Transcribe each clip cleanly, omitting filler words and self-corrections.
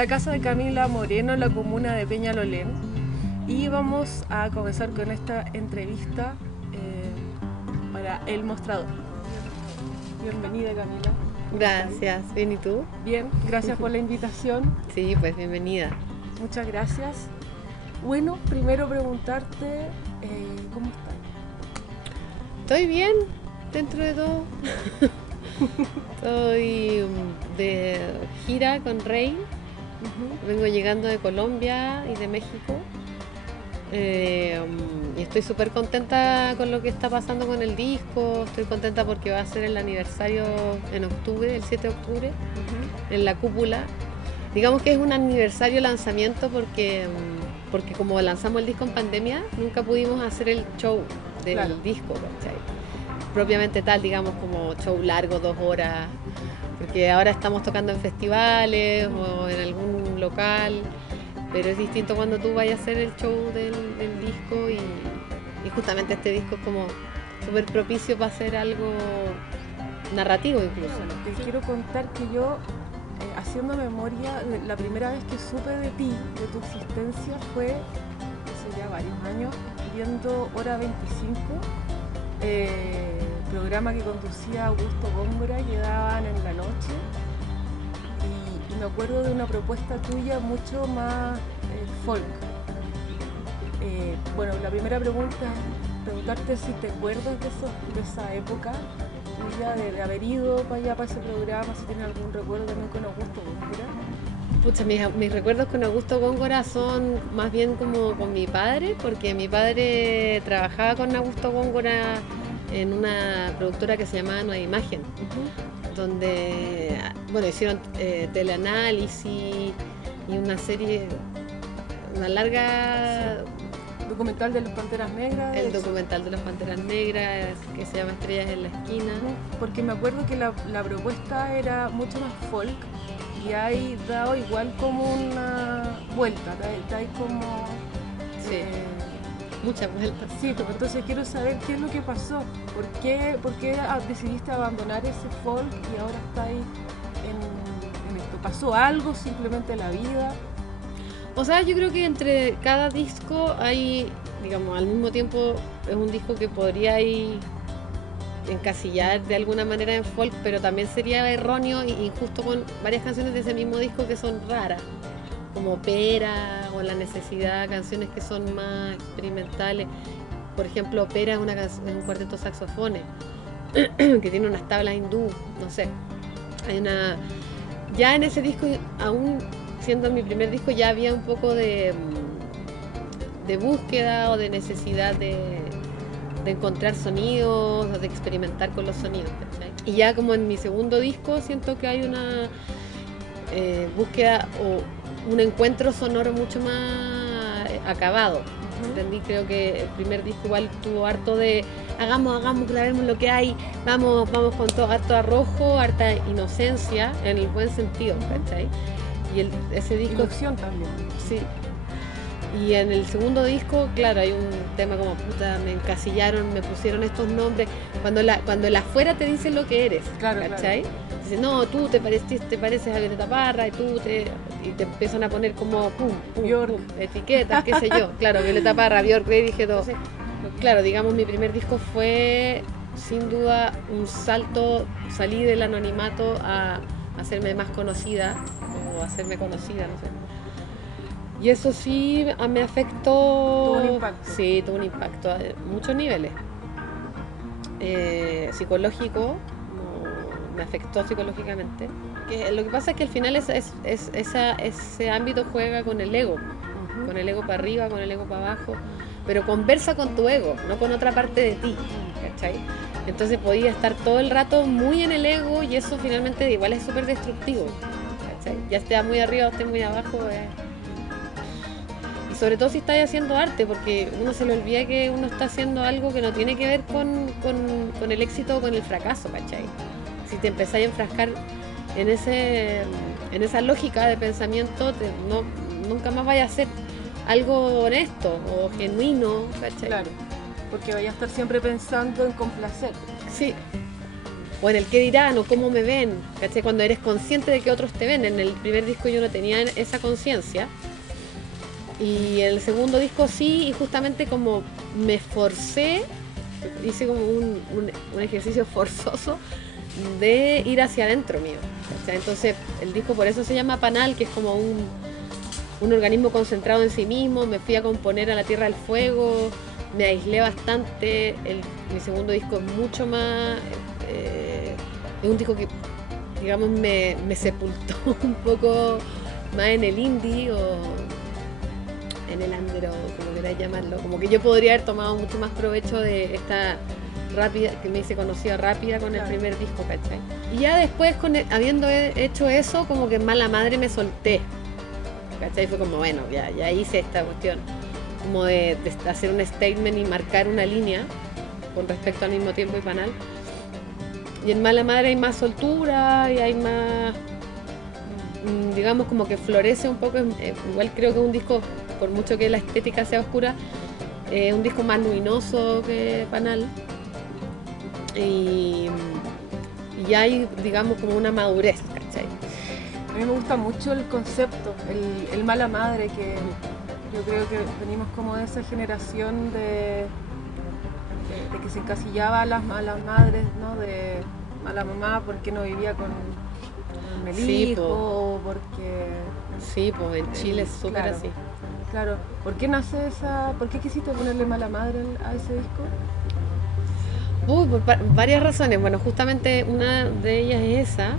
la casa de Camila Moreno en la comuna de Peñalolén y vamos a comenzar con esta entrevista para El Mostrador. Bienvenida, Camila. Gracias, bien, ¿y tú? Bien, gracias por la invitación. Sí, pues bienvenida. Muchas gracias. Bueno, primero preguntarte, ¿cómo estás? Estoy bien, dentro de todo. Estoy de gira con Rey. Vengo llegando de Colombia y de México. Y estoy súper contenta con lo que está pasando con el disco. Estoy contenta porque va a ser el aniversario en octubre, el 7 de octubre, en la Cúpula. Digamos que es un aniversario lanzamiento porque como lanzamos el disco en pandemia, nunca pudimos hacer el show del disco, ¿cachai? Propiamente tal, digamos, como show largo, 2 horas, porque ahora estamos tocando en festivales o en algún local, pero es distinto cuando tú vayas a hacer el show del disco y justamente este disco es como súper propicio para hacer algo narrativo incluso. Bueno, te quiero contar que yo, haciendo memoria, la primera vez que supe de ti, de tu existencia, fue hace ya varios años, viendo Hora 25, programa que conducía Augusto Góngora, que daban en la noche, y me acuerdo de una propuesta tuya mucho más folk. Bueno, la primera pregunta es preguntarte si te acuerdas de esa época tuya, de haber ido para allá, para ese programa, si tienes algún recuerdo también con Augusto Góngora. Pucha, mis recuerdos con Augusto Góngora son más bien como con mi padre, porque mi padre trabajaba con Augusto Góngora en una productora que se llamaba Nueva Imagen, donde bueno, hicieron teleanálisis y una serie, una larga... Documental de los Panteras Negras. El documental de los Panteras Negras, que se llama Estrellas en la Esquina. Porque me acuerdo que la propuesta era mucho más folk y hay dado igual como una vuelta, hay como... Sí. Muchas vueltas. Sí, pues entonces quiero saber qué es lo que pasó, por qué decidiste abandonar ese folk y ahora estás ahí en esto. ¿Pasó algo, simplemente la vida? O sea, yo creo que entre cada disco hay, digamos, al mismo tiempo es un disco que podría encasillar de alguna manera en folk, pero también sería erróneo y injusto con varias canciones de ese mismo disco que son raras, como Pera o La Necesidad, canciones que son más experimentales. Por ejemplo, Pera es un cuarteto de saxofones que tiene unas tablas hindú, no sé. Ya en ese disco, aún siendo mi primer disco, ya había un poco de búsqueda o de necesidad de encontrar sonidos o de experimentar con los sonidos, ¿cachai? Y ya como en mi segundo disco siento que hay una búsqueda o un encuentro sonoro mucho más acabado. ¿Entendí? Creo que el primer disco igual tuvo harto de hagamos, grabemos lo que hay, vamos con todo, harto arrojo, harta inocencia, en el buen sentido, ¿cachai? Y ese disco... Ilusión también. Sí. Y en el segundo disco, claro, hay un tema como, puta, me encasillaron, me pusieron estos nombres. Cuando el afuera te dice lo que eres, claro, ¿cachai? Claro. Dice, no, tú te pareces a Violeta Parra y y te empiezan a poner como, pum, etiquetas, qué sé yo. Claro, Violeta Parra, Björk, dije todo. Claro, digamos, mi primer disco fue, sin duda, un salto, salí del anonimato a hacerme más conocida, o hacerme conocida, no sé. Y eso sí me afectó. ¿Tuvo un impacto? Sí, tuvo un impacto a muchos niveles. Psicológico, me afectó psicológicamente. Lo que pasa es que al final ese ámbito juega con el ego, con el ego para arriba, con el ego para abajo, pero conversa con tu ego, no con otra parte de ti, ¿cachai? Entonces podía estar todo el rato muy en el ego y eso finalmente igual es súper destructivo, ¿cachai? Ya esté muy arriba o esté muy abajo. Y sobre todo si estás haciendo arte, porque uno se le olvida que uno está haciendo algo que no tiene que ver con el éxito o con el fracaso, ¿cachai? Si te empezáis a enfrascar en esa lógica de pensamiento, nunca más vayas a hacer algo honesto o genuino, ¿cachai? Claro, porque vaya a estar siempre pensando en complacer. Sí. o en el qué dirán o cómo me ven, ¿cachai? Cuando eres consciente de que otros te ven. En el primer disco yo no tenía esa conciencia, y en el segundo disco sí, y justamente como me forcé, hice como un ejercicio forzoso de ir hacia adentro mío, ¿cachai? Entonces el disco por eso se llama Panal, que es como un organismo concentrado en sí mismo. Me fui a componer a la Tierra del Fuego, me aislé bastante. Mi segundo disco es mucho más... es un disco que, digamos, me sepultó un poco más en el indie o en el under, o como queráis llamarlo. Como que yo podría haber tomado mucho más provecho de esta rápida, que me hice conocida rápida con el primer disco, ¿cachai? Y ya después, habiendo hecho eso, como que en Mala Madre me solté, ¿cachai? Fue como, bueno, ya hice esta cuestión, como de hacer un statement y marcar una línea con respecto al Mismo Tiempo y Panal. Y en Mala Madre hay más soltura y hay más, digamos, como que florece un poco. Igual creo que un disco, por mucho que la estética sea oscura, es un disco más luminoso que Panal. Y hay, digamos, como una madurez, ¿cachai? A mí me gusta mucho el concepto, el Mala Madre, que yo creo que venimos como de esa generación de que se encasillaba a las malas madres, ¿no? De mala mamá porque no vivía con el Sí, hijo, po. o porque... Sí, pues en Chile es súper claro, así. Claro. ¿Por qué nace esa...? ¿Por qué quisiste ponerle Mala Madre a ese disco? Por varias razones. Bueno, justamente una de ellas es esa.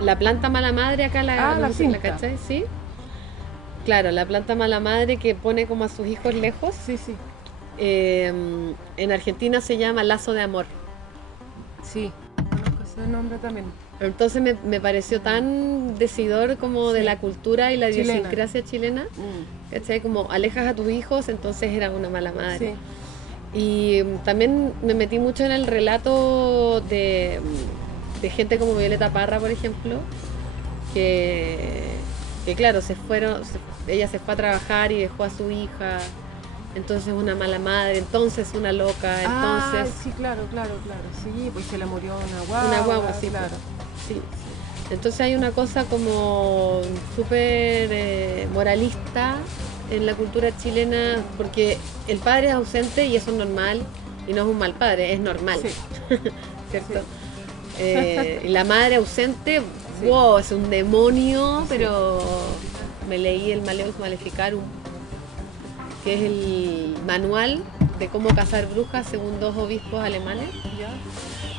La planta Mala Madre acá la cinta. ¿cachai? Sí. Claro, la planta Mala Madre que pone como a sus hijos lejos. Sí, sí. En Argentina se llama Lazo de Amor. Sí, conozco ese nombre también. Entonces me pareció tan decidor como de Sí. la cultura y la Chilena. idiosincrasia chilena. ¿Cachai? Como alejas a tus hijos, entonces era una mala madre. Sí. Y también me metí mucho en el relato de gente como Violeta Parra, por ejemplo, que claro, ella se fue a trabajar y dejó a su hija, entonces una mala madre, entonces una loca, entonces... sí, claro. Sí, pues se le murió una guagua. Una guagua, sí, claro. Sí. Entonces hay una cosa como súper moralista en la cultura chilena, porque el padre es ausente y eso es normal, y no es un mal padre, es normal, Sí. ¿cierto? Sí. Y la madre ausente, Sí. wow, es un demonio, Sí. pero me leí el Maleus Maleficarum, que es el manual de cómo cazar brujas según 2 obispos alemanes. ¿Ya?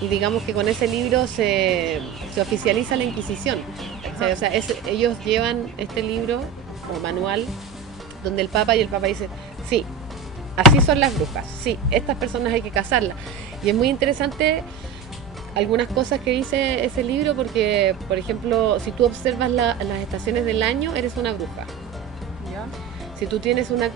Y digamos que con ese libro se oficializa la Inquisición. O sea, ellos llevan este libro o manual donde el Papa dice, sí, así son las brujas, sí, estas personas hay que cazarlas. Y es muy interesante algunas cosas que dice ese libro porque, por ejemplo, si tú observas las estaciones del año, eres una bruja. ¿Ya? Si tú tienes una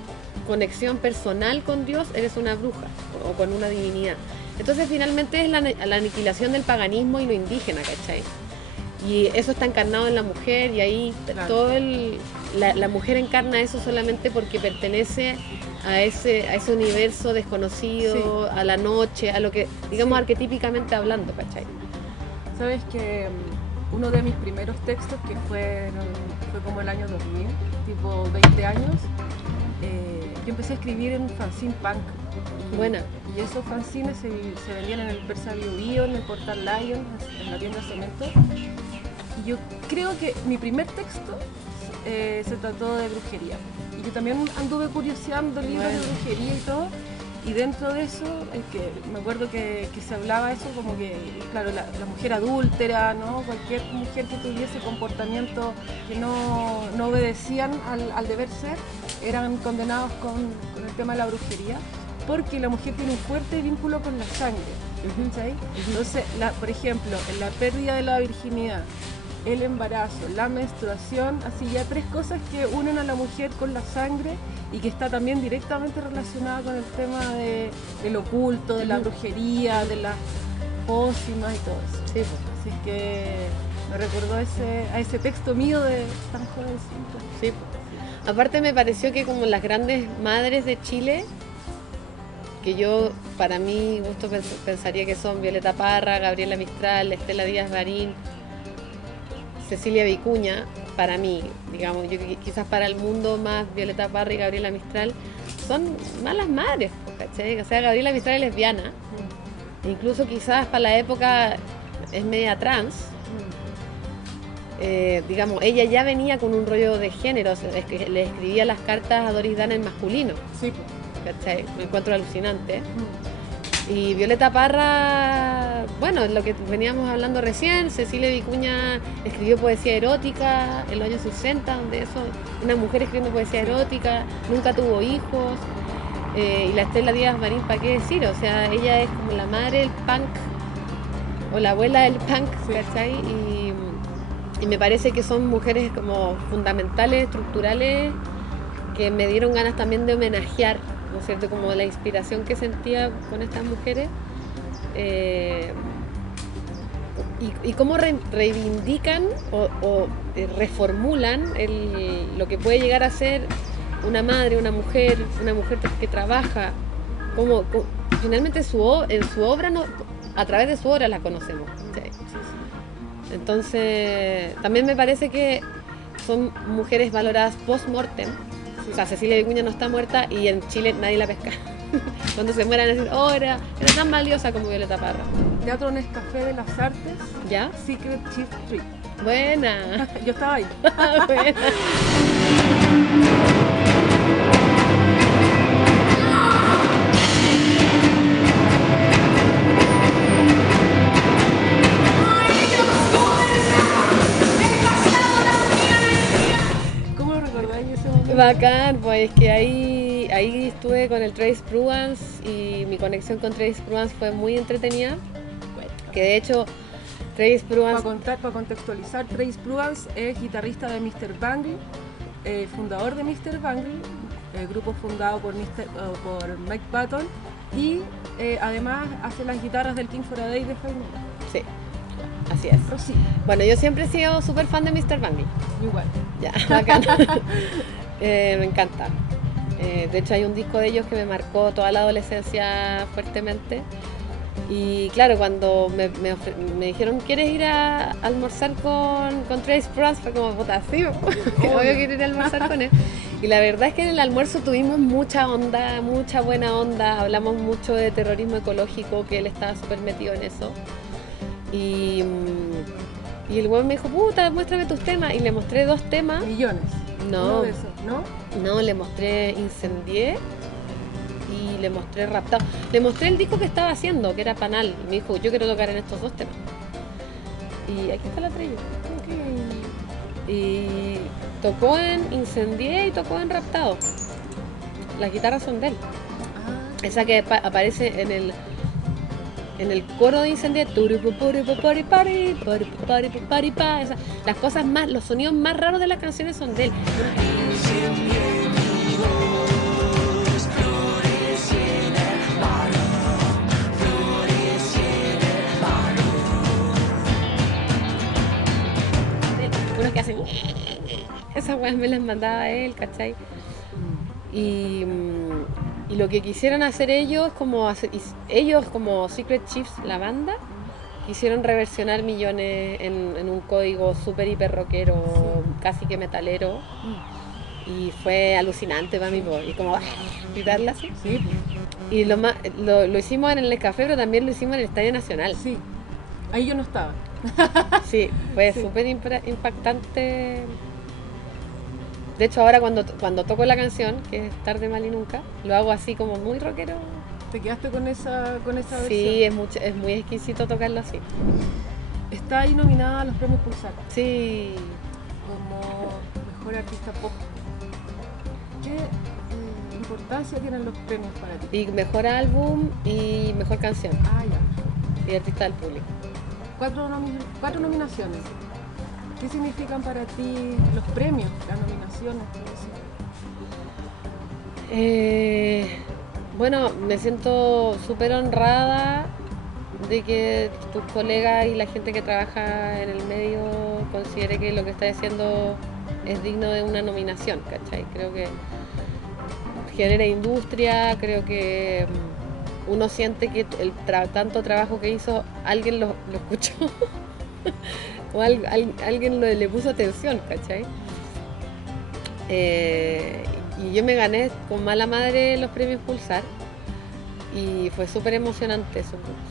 conexión personal con Dios, eres una bruja o con una divinidad. Entonces finalmente es la aniquilación del paganismo y lo indígena, ¿cachai? Y eso está encarnado en la mujer y ahí Claro. la mujer encarna eso solamente porque pertenece a ese universo desconocido, Sí. a la noche, a lo que, digamos, Sí. arquetípicamente hablando, ¿cachai? Sabes que uno de mis primeros textos, que fue como el año 2000, tipo 20 años, yo empecé a escribir en un fanzine punk. Buena. Y esos fanzines se vendían en el Persa Bio Bio, en el Portal Lion, en la tienda Cemento. Y yo creo que mi primer texto se trató de brujería. Y yo también anduve curioseando libros de brujería y todo. Y dentro de eso, que me acuerdo que se hablaba eso como que, claro, la mujer adúltera, ¿no? Cualquier mujer que tuviese comportamientos que no obedecían al deber ser, eran condenados con el tema de la brujería, porque la mujer tiene un fuerte vínculo con la sangre, ¿sí? Entonces, por ejemplo, en la pérdida de la virginidad, el embarazo, la menstruación, así ya 3 cosas que unen a la mujer con la sangre y que está también directamente relacionada con el tema del oculto, de la brujería, de las pócimas y todo eso. Sí, pues. Así es que me recordó a ese texto mío de tan jovencito. Sí. Aparte me pareció que como las grandes madres de Chile, que yo, para mí, gusto pensaría que son Violeta Parra, Gabriela Mistral, Estela Díaz Marín, Cecilia Vicuña, para mí, digamos, yo quizás para el mundo más Violeta Parra y Gabriela Mistral son malas madres, ¿cachai? O sea, Gabriela Mistral es lesbiana, incluso quizás para la época es media trans. Digamos, ella ya venía con un rollo de género, le escribía las cartas a Doris Dana en masculino. Sí. ¿Cachai? Me encuentro alucinante. Y Violeta Parra, bueno, lo que veníamos hablando recién, Cecilia Vicuña escribió poesía erótica en los años 60, donde eso, una mujer escribiendo poesía erótica, nunca tuvo hijos. Y la Estela Díaz Marín, ¿para qué decir? O sea, ella es como la madre del punk, o la abuela del punk, ¿cachai? Y me parece que son mujeres como fundamentales, estructurales, que me dieron ganas también de homenajear, ¿no es cierto? Como la inspiración que sentía con estas mujeres. Y cómo reivindican o reformulan lo que puede llegar a ser una madre, una mujer que trabaja. Como finalmente en su obra, a través de su obra la conocemos. ¿Sí? Entonces, también me parece que son mujeres valoradas post-mortem. O sea, Cecilia Vicuña no está muerta y en Chile nadie la pesca. Cuando se mueran, decir, oh, era tan valiosa como Violeta Parra. Teatro Nescafé de las Artes. ¿Ya? Secret Chief Street. Buena. Yo estaba ahí. Buena. Bacán, pues que ahí estuve con el Trace Bruans y mi conexión con Trace Bruans fue muy entretenida. Que de hecho, Trace Bruans... Para contextualizar, Trace Bruans es guitarrista de Mr. Bungle, fundador de Mr. Bungle, el grupo fundado por Mike Patton, y además hace las guitarras del King for a Day de Jaime. Sí, así es. Rosy. Bueno, yo siempre he sido súper fan de Mr. Bungle. Igual. Ya, bacán. Me encanta. De hecho hay un disco de ellos que me marcó toda la adolescencia fuertemente. Y claro, cuando me dijeron, ¿quieres ir a almorzar con Trace Bruans? Fue como, puta, sí, que obvio quiero ir a almorzar con él. Y la verdad es que en el almuerzo tuvimos mucha onda, mucha buena onda. Hablamos mucho de terrorismo ecológico, que él estaba súper metido en eso. Y el weón me dijo, puta, muéstrame tus temas. Y le mostré 2 temas. Millones. No, De esos, ¿no? No, le mostré Incendié y le mostré Raptado. Le mostré el disco que estaba haciendo, que era Panal. Y me dijo, yo quiero tocar en estos 2 temas. Y aquí está la trella. Okay. Y tocó en Incendié y tocó en Raptado. Las guitarras son de él. Esa que aparece en el coro de Incendié. Las cosas más, los sonidos más raros de las canciones son de él. Unos que hacen esas weas me las mandaba él, ¿cachai? Y lo que quisieron hacer ellos como Secret Chiefs, la banda, quisieron reversionar Millones en un código súper hiper rockero, casi que metalero. Y fue alucinante para mí, y como gritarla así. Sí. Y lo hicimos en el café, pero también lo hicimos en el Estadio Nacional. Sí. Ahí yo no estaba. Sí, fue súper impactante. De hecho, ahora cuando toco la canción, que es Tarde, Mal y Nunca, lo hago así como muy rockero. ¿Te quedaste con esa versión? Sí, es muy exquisito tocarlo así. Está ahí nominada a los premios Pulsar. Sí. Como mejor artista pop. ¿Qué importancia tienen los premios para ti? Y mejor álbum y mejor canción. Ah, ya. Y artista del público. 4 nominaciones. ¿Qué significan para ti los premios, las nominaciones? Bueno, me siento súper honrada de que tus colegas y la gente que trabaja en el medio considere que lo que estás haciendo es digno de una nominación, ¿cachai? Creo que genera industria, creo que uno siente que tanto trabajo que hizo, alguien lo escuchó o alguien le puso atención, ¿cachai? Y yo me gané con mala madre los premios Pulsar y fue súper emocionante,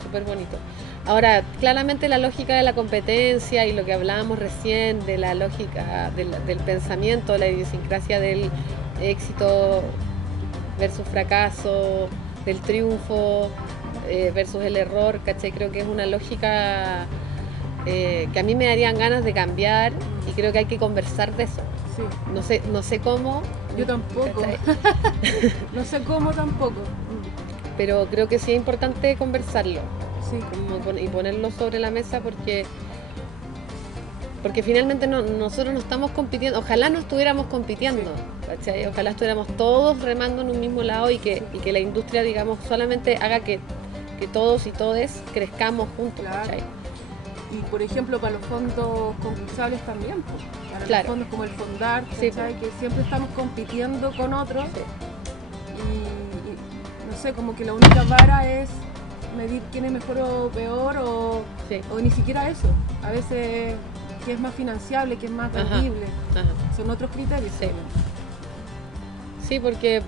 súper bonito. Ahora, claramente la lógica de la competencia y lo que hablábamos recién de la lógica del pensamiento, la idiosincrasia del éxito versus fracaso, del triunfo versus el error, ¿cachai? Creo que es una lógica que a mí me darían ganas de cambiar y creo que hay que conversar de eso. Sí. No sé cómo. Yo tampoco. No sé cómo tampoco. Pero creo que sí es importante conversarlo. Sí. Y ponerlo sobre la mesa porque finalmente nosotros no estamos compitiendo. Ojalá no estuviéramos compitiendo, sí. ¿Cachai? Ojalá estuviéramos todos remando en un mismo lado y que la industria, digamos, solamente haga que todos y todes crezcamos juntos, claro. ¿Cachai? Y por ejemplo para los fondos concursables también, pues, para claro. Los fondos como el Fondar, sí, ¿cachai? Que siempre estamos compitiendo con otros, sí. y no sé, como que la única vara es medir quién es mejor o peor o ni siquiera eso, a veces que es más financiable, que es más vendible, son otros criterios. Sí. Sí, porque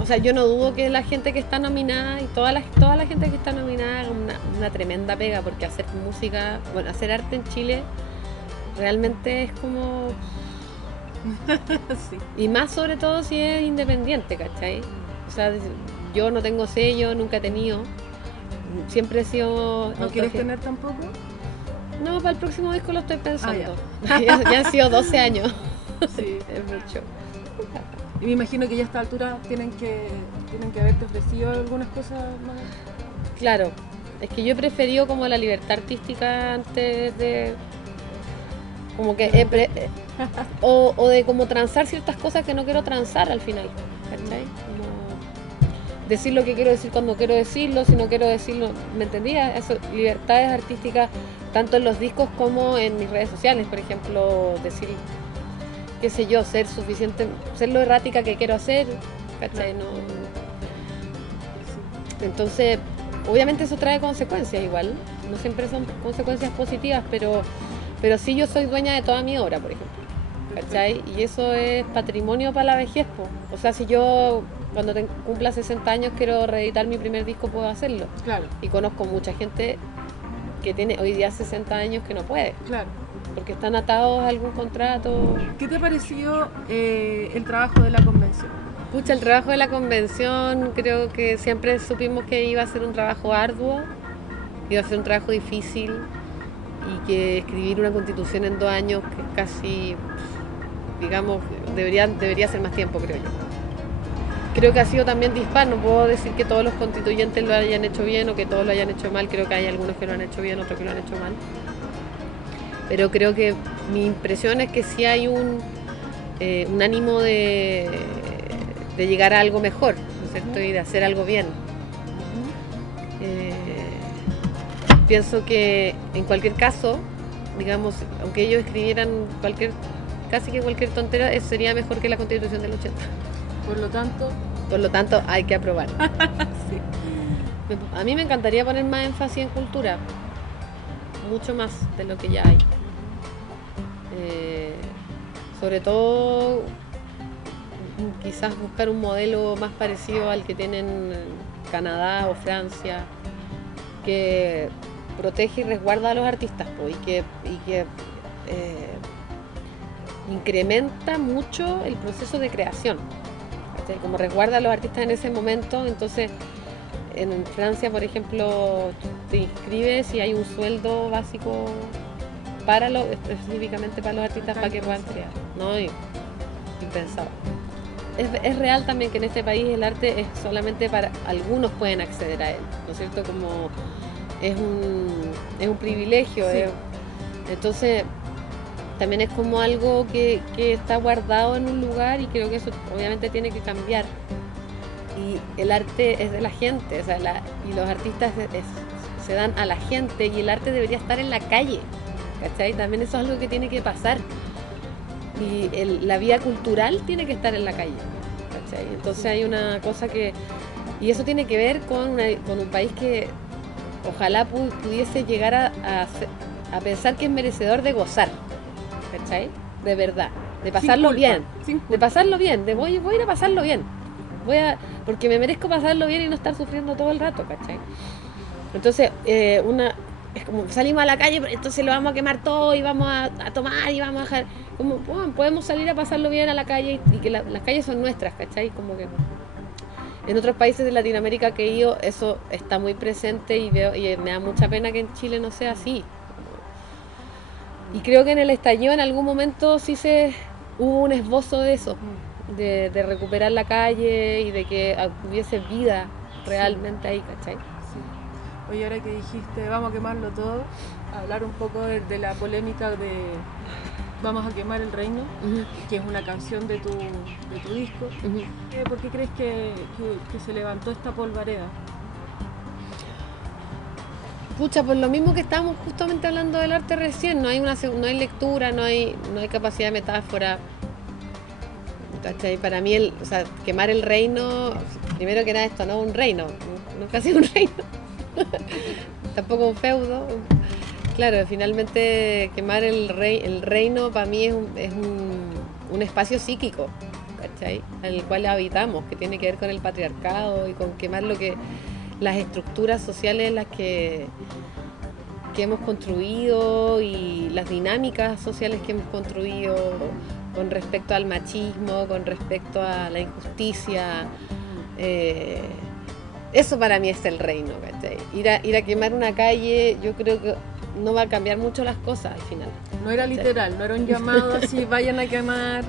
o sea, yo no dudo que la gente que está nominada y toda la gente que está nominada haga una tremenda pega, porque hacer música, bueno, hacer arte en Chile realmente es como... sí. Y más sobre todo si es independiente, ¿cachai? O sea, yo no tengo sello, nunca he tenido, siempre he sido... ¿No quieres tener tampoco? No, para el próximo disco lo estoy pensando. Ya han sido 12 años. Sí. Es mucho. Y me imagino que ya a esta altura tienen que haberte ofrecido algunas cosas más. Claro, es que yo he preferido como la libertad artística antes de como que o de como transar ciertas cosas que no quiero transar al final, ¿cachai? Como decir lo que quiero decir cuando quiero decirlo, si no quiero decirlo, ¿me entendías? Eso, libertades artísticas tanto en los discos como en mis redes sociales, por ejemplo, decir, qué sé yo, ser lo errática que quiero hacer, ¿cachai? No. Entonces, obviamente eso trae consecuencias igual, no siempre son consecuencias positivas, pero sí yo soy dueña de toda mi obra, por ejemplo, ¿cachai? Y eso es patrimonio para la vejez, po. O sea, si yo cuando cumpla 60 años quiero reeditar mi primer disco, puedo hacerlo. Claro. Y conozco mucha gente que tiene hoy día 60 años que no puede. Claro. Porque están atados a algún contrato. ¿Qué te pareció el trabajo de la convención? Pucha, el trabajo de la convención creo que siempre supimos que iba a ser un trabajo arduo, iba a ser un trabajo difícil y que escribir una constitución en 2 años, que casi, digamos, debería ser más tiempo, creo yo. Creo que ha sido también dispar, no puedo decir que todos los constituyentes lo hayan hecho bien o que todos lo hayan hecho mal, creo que hay algunos que lo han hecho bien, otros que lo han hecho mal. Pero creo que mi impresión es que sí hay un ánimo de llegar a algo mejor, ¿no es cierto? Y de hacer algo bien. Pienso que en cualquier caso, digamos, aunque ellos escribieran casi que cualquier tontera, sería mejor que la Constitución del 80. Por lo tanto, hay que aprobar. Sí. A mí me encantaría poner más énfasis en cultura, mucho más de lo que ya hay. Sobre todo quizás buscar un modelo más parecido al que tienen Canadá o Francia, que protege y resguarda a los artistas, y que incrementa mucho el proceso de creación, ¿cachai? Como resguarda a los artistas en ese momento. Entonces en Francia, por ejemplo, te inscribes y hay un sueldo básico específicamente para los artistas para que puedan crear, ¿no? Impensado. Es real también que en este país el arte es solamente para algunos, pueden acceder a él, ¿no es cierto? Como es un privilegio. Sí. Entonces también es como algo que está guardado en un lugar y creo que eso obviamente tiene que cambiar. Y el arte es de la gente, o sea, y los artistas se dan a la gente y el arte debería estar en la calle, ¿cachai? También eso es algo que tiene que pasar. Y la vida cultural tiene que estar en la calle, ¿cachai? Entonces hay una cosa que Y eso tiene que ver con un país que ojalá pudiese llegar a pensar que es merecedor de gozar, ¿cachai? De verdad, de pasarlo bien, de pasarlo bien, de voy a ir a pasarlo bien, porque me merezco pasarlo bien y no estar sufriendo todo el rato, ¿cachai? Entonces, es como salimos a la calle, entonces lo vamos a quemar todo y vamos a tomar y vamos a dejar, como bueno, podemos salir a pasarlo bien a la calle y que las calles son nuestras, ¿cachai? Como que en otros países de Latinoamérica que he ido, eso está muy presente y me da mucha pena que en Chile no sea así. Y creo que en el estallido en algún momento hubo un esbozo de eso, de recuperar la calle y de que hubiese vida realmente ahí, ¿cachai? Sí. Oye, ahora que dijiste vamos a quemarlo todo, hablar un poco de la polémica de Vamos a quemar el reino, que es una canción de tu disco. ¿Por qué crees que se levantó esta polvareda? Pucha, por lo mismo que estábamos justamente hablando del arte recién, no hay lectura, no hay capacidad de metáfora. ¿Cachai? Para mí, quemar el reino, primero que nada esto no es un reino, nunca ha sido un reino, tampoco un feudo. Claro, finalmente quemar el reino para mí es un espacio psíquico, ¿cachai? En el cual habitamos, que tiene que ver con el patriarcado y con quemar las estructuras sociales en las que hemos construido y las dinámicas sociales que hemos construido con respecto al machismo, con respecto a la injusticia. Eso para mí es el reino, ¿cachai? Ir a quemar una calle, yo creo que no va a cambiar mucho las cosas al final. No era literal, no era un llamado así, vayan a quemar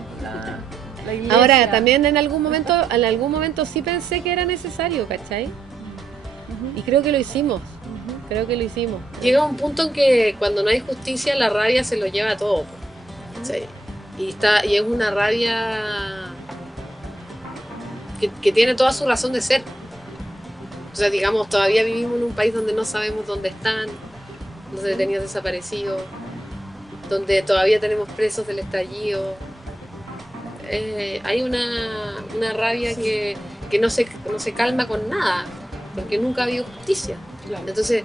la iglesia. Ahora, también en algún momento sí pensé que era necesario, ¿cachai? Y creo que lo hicimos. Llega un punto en que cuando no hay justicia, la rabia se lo lleva todo, ¿cachai? Y es una rabia que tiene toda su razón de ser. O sea, digamos, todavía vivimos en un país donde no sabemos dónde están los detenidos desaparecidos, donde todavía tenemos presos del estallido. Hay una rabia que no se calma con nada, porque nunca ha habido justicia. Claro. Entonces,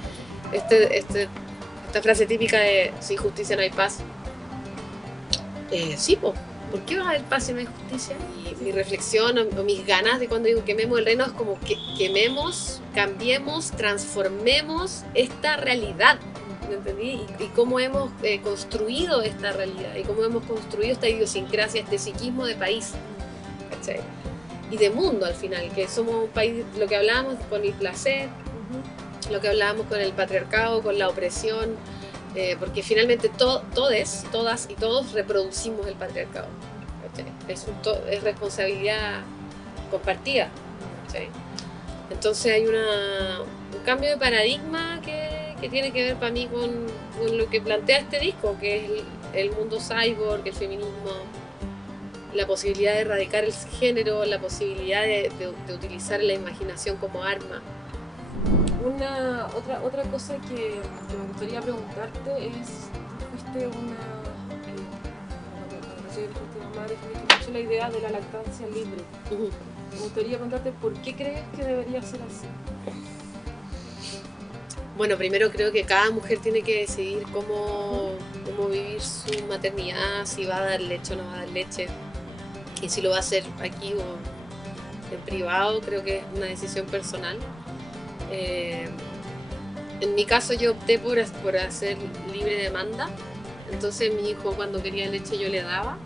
esta frase típica de sin justicia no hay paz. Sí, ¿por qué va a haber paz si no hay justicia? Y mi reflexión o mis ganas de cuando digo quememos el reino es como que quememos, cambiemos, transformemos esta realidad. ¿Me entendí? Y cómo hemos construido esta realidad y cómo hemos construido esta idiosincrasia, este psiquismo de país, ¿cachai? Y de mundo al final, que somos un país, lo que hablábamos con el placer, lo que hablábamos con el patriarcado, con la opresión, porque finalmente todas y todos reproducimos el patriarcado, ¿cachai? Es responsabilidad compartida, ¿cachai? Entonces hay un cambio de paradigma que tiene que ver para mí con lo que plantea este disco, que es el mundo cyborg, el feminismo, la posibilidad de erradicar el género, la posibilidad de utilizar la imaginación como arma. Otra cosa que me gustaría preguntarte es, fuiste mucho la idea de la lactancia libre. Me gustaría preguntarte por qué crees que debería ser así. Bueno, primero creo que cada mujer tiene que decidir cómo vivir su maternidad, si va a dar leche o no va a dar leche, y si lo va a hacer aquí o en privado. Creo que es una decisión personal. En mi caso yo opté por hacer libre demanda, entonces mi hijo cuando quería leche yo le daba,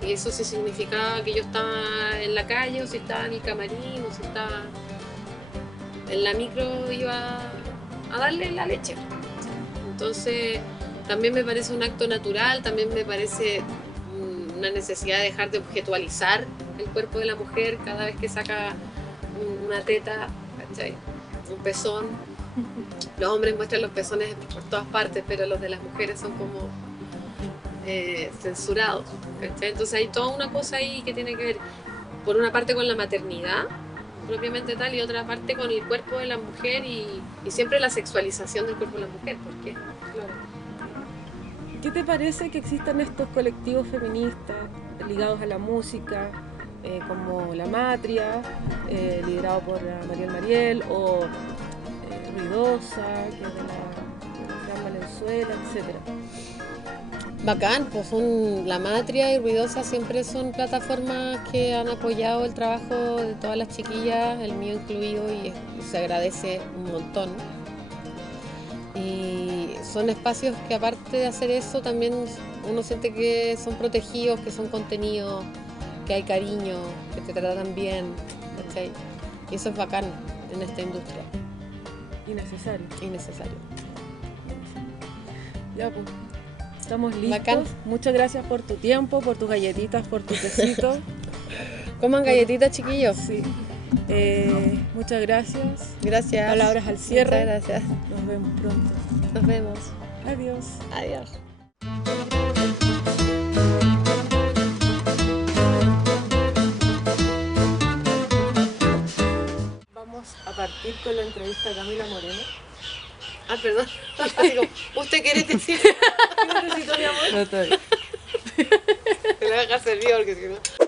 y eso sí significaba que yo estaba en la calle, o si estaba en el camarín, o si estaba en la micro, iba a darle la leche. Entonces también me parece un acto natural, también me parece una necesidad de dejar de objetualizar el cuerpo de la mujer cada vez que saca una teta, ¿cachai? Un pezón. Los hombres muestran los pezones por todas partes, pero los de las mujeres son como censurados, ¿cachai? Entonces hay toda una cosa ahí que tiene que ver, por una parte con la maternidad propiamente tal, y otra parte con el cuerpo de la mujer y siempre la sexualización del cuerpo de la mujer. ¿Por qué? Claro. ¿Qué te parece que existan estos colectivos feministas ligados a la música como La Matria, liderado por Mariel Mariel, o Ruidosa, que es de la Gran Valenzuela, etc. Bacán, pues La Matria y Ruidosa siempre son plataformas que han apoyado el trabajo de todas las chiquillas, el mío incluido, y se agradece un montón. Y son espacios que aparte de hacer eso también uno siente que son protegidos, que son contenidos, que hay cariño, que te tratan bien, ¿cachai? Y eso es bacán en esta industria. Innecesario. Innecesario. Ya, pues. Estamos listos. Bacán. Muchas gracias por tu tiempo, por tus galletitas, por tu tecito. Coman galletitas, chiquillos. Sí. Muchas gracias. Gracias. Palabras al cierre. Muchas gracias. Nos vemos pronto. Nos vemos. Adiós. Adiós. Vamos a partir con la entrevista a Camila Moreno. Ah, perdón. Digo, ¿usted quiere decir? ¿Qué necesito, mi amor? No estoy. Te lo voy a dejar servido porque si no.